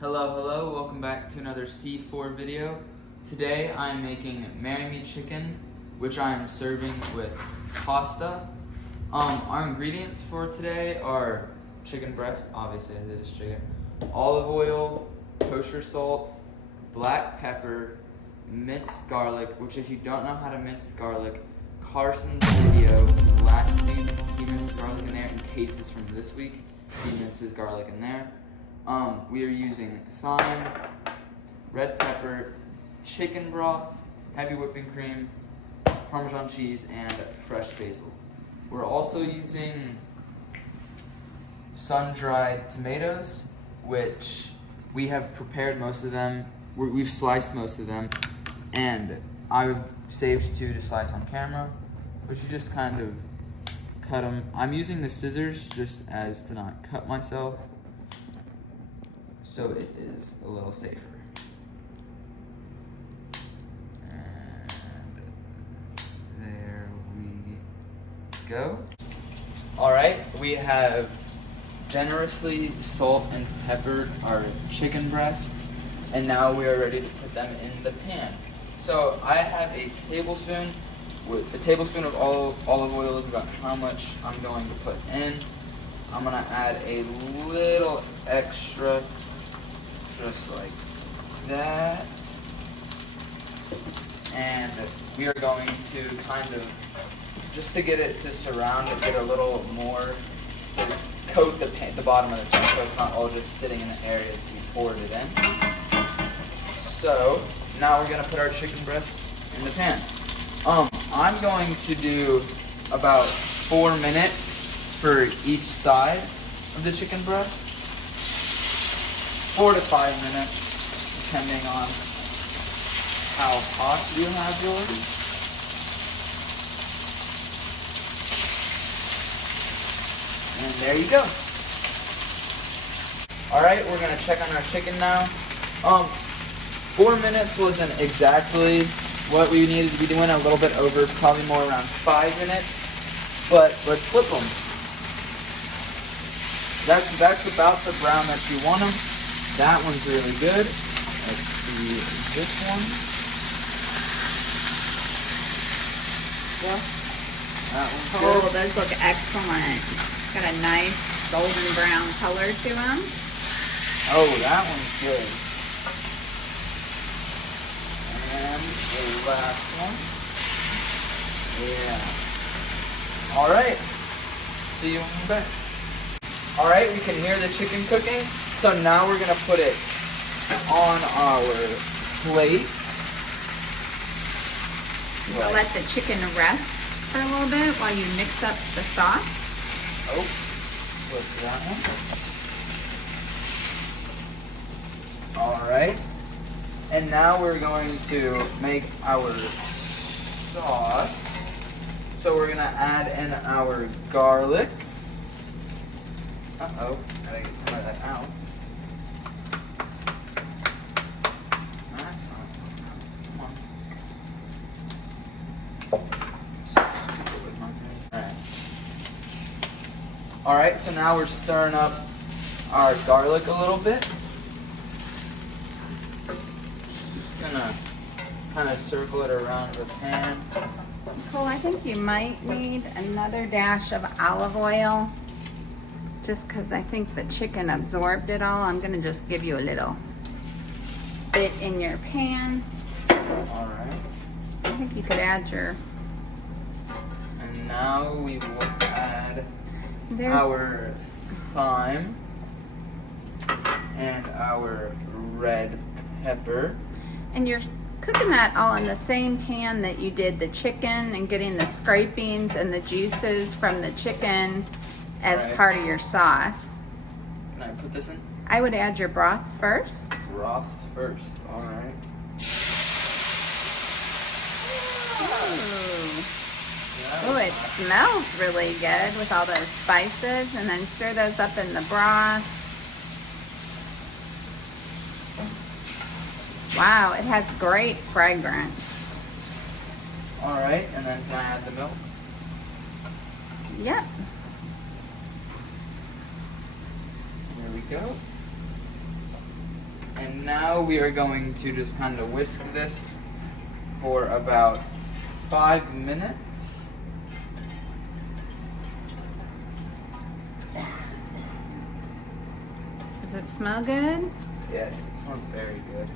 Hello, welcome back to another C4 video. Today I'm making Marry Me Chicken, which I'm serving with pasta. Our ingredients for today are chicken breast, obviously as it is chicken, olive oil, kosher salt, black pepper, minced garlic, which if you don't know how to mince garlic, Carson's video last week, he minced garlic in there in cases from this week. He minces garlic in there. We are using thyme, red pepper, chicken broth, heavy whipping cream, Parmesan cheese, and fresh basil. We're also using sun-dried tomatoes, which we have prepared most of them. We've sliced most of them, and I've saved two to slice on camera, which you just kind of cut them. I'm using the scissors just as to not cut myself, so it is a little safer. And there we go. All right, we have generously salt and peppered our chicken breasts, and now we are ready to put them in the pan. So I have a tablespoon. A tablespoon of olive oil is about how much I'm going to put in. I'm gonna add a little extra, just like that. And we are going to kind of, just to get it to surround it, get a little more, to coat the bottom of the pan so it's not all just sitting in the areas we poured it in. So now we're gonna put our chicken breast in the pan. I'm going to do about 4 minutes for each side of the chicken breast. 4 to 5 minutes, depending on how hot you have yours. And there you go. Alright, we're gonna check on our chicken now. 4 minutes wasn't exactly what we needed to be doing, a little bit over, probably more around 5 minutes. But let's flip them. That's about the brown that you want them. That one's really good. Let's see this one. Yeah. That one's good. Oh, those look excellent. Got a nice golden brown color to them. Oh, that one's good. And the last one. Yeah. Alright. See you when we're back. Alright, we can hear the chicken cooking. So now we're gonna put it on our plate. So let the chicken rest for a little bit while you mix up the sauce. Oh, put that one. Alright. And now we're going to make our sauce. So we're gonna add in our garlic. Uh-oh, gotta get some of that out. That's not, come on. Alright, so now we're stirring up our garlic a little bit. Just gonna kind of circle it around the pan. Cole, I think you might need another dash of olive oil. Just because I think the chicken absorbed it all, I'm going to just give you a little bit in your pan. Alright. I think you could add your... And now we will add our thyme and our red pepper. And you're cooking that all in the same pan that you did the chicken and getting the scrapings and the juices from the chicken as part of your sauce. Can I put this in? I would add your broth first. Broth first, alright. Ooh, it smells really good with all those spices, and then stir those up in the broth. Wow, it has great fragrance. Alright, and then can I add the milk? Yep. There we go. And now we are going to just kind of whisk this for about 5 minutes. Does it smell good? Yes, it smells very good.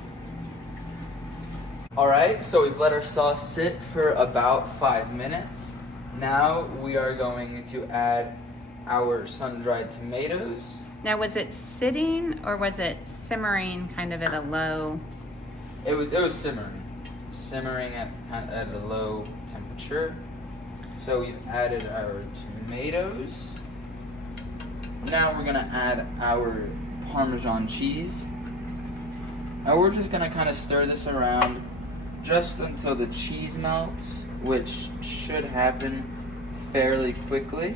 Alright, so we've let our sauce sit for about 5 minutes. Now we are going to add our sun-dried tomatoes. Now, was it sitting or was it simmering kind of at a low? It was simmering at a low temperature. So we've added our tomatoes. Now we're gonna add our Parmesan cheese. Now we're just gonna kind of stir this around just until the cheese melts, which should happen fairly quickly.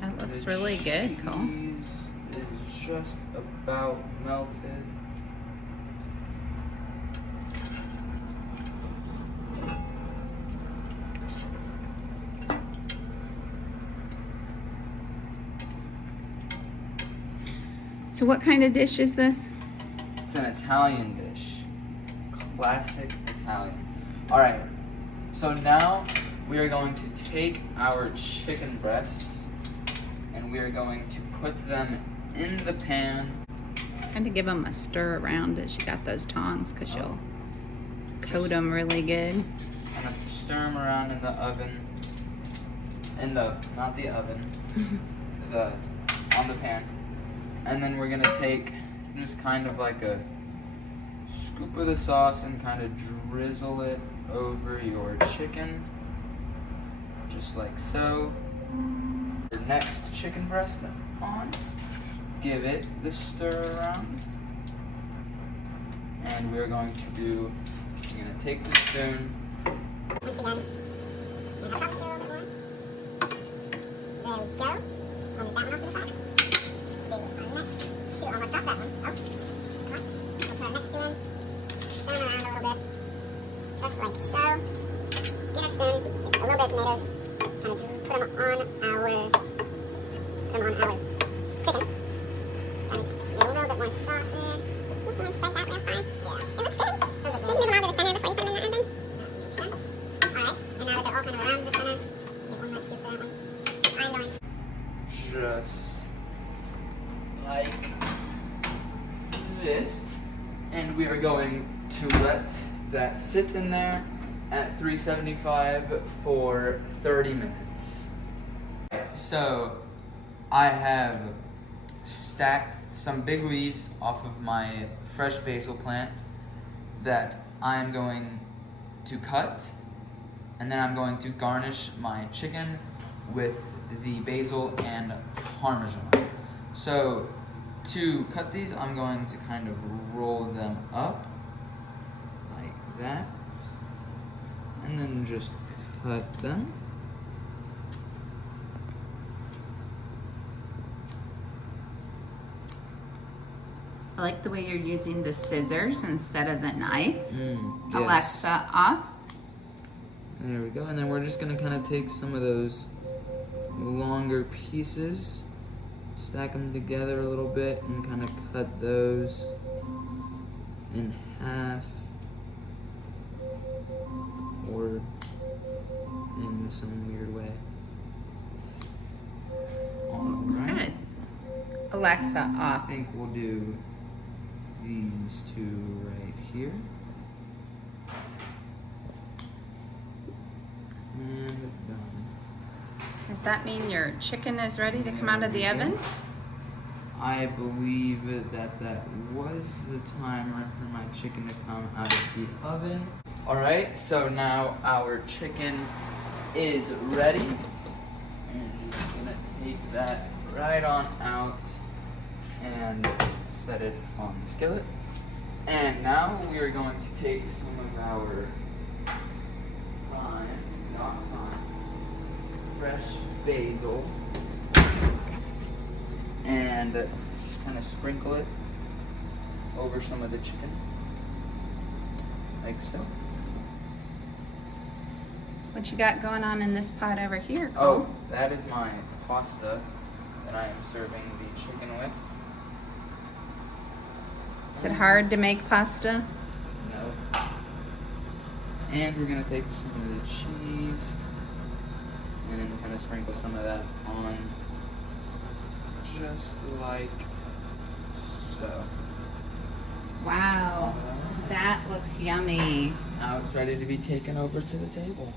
That looks really good, Cole. Cheese is just about melted. So what kind of dish is this? It's an Italian dish. Classic Italian. Alright, so now we are going to take our chicken breasts and we are going to put them in the pan. Kind of give them a stir around as you got those tongs, because you'll coat them really good. And stir them around in the oven. Not the oven, on the pan. And then we're gonna take just kind of like a scoop of the sauce and kind of drizzle it over your chicken, just like so. Your next chicken breast on, give it the stir around. And we're going to take the spoon. Once again, and I'll touch it a little bit more. There we go. And that one off to the side. Do our next two. Almost dropped that one. Oh, come on. We'll put our next two in. Turn around a little bit. Just like so. Get our spoon, a little bit of tomatoes. Kind of put them on our chicken. And get a little bit more sauce there. You can spread that real fine. Yeah. It looks good. Maybe move them all to the center before you put them in the oven. That makes sense. Alright. And now that they're all kind of around the center, get one last scoop for that one. I'm going to Just like this. And we are going to let that sit in there at 375 for 30 minutes. So I have stacked some big leaves off of my fresh basil plant that I'm going to cut, and then I'm going to garnish my chicken with the basil and Parmesan. So to cut these, I'm going to kind of roll them up like that, and then just cut them. I like the way you're using the scissors instead of the knife. Yes. Alexa, off. There we go. And then we're just gonna kind of take some of those longer pieces, stack them together a little bit, and kind of cut those in half or in some weird way. Looks good. Alexa, I off. think we'll do these two right here. And done. Does that mean your chicken is ready to come out of the oven? I believe that was the timer for my chicken to come out of the oven. Alright, so now our chicken is ready. I'm just gonna take that right on out and set it on the skillet. And now we are going to take some of our fresh basil and just kind of sprinkle it over some of the chicken, like so. What you got going on in this pot over here, Cole? Oh, that is my pasta that I am serving the chicken with. Is it hard to make pasta? No. And we're gonna take some of the cheese and we're gonna sprinkle some of that on, just like so. Wow, that looks yummy. Now it's ready to be taken over to the table.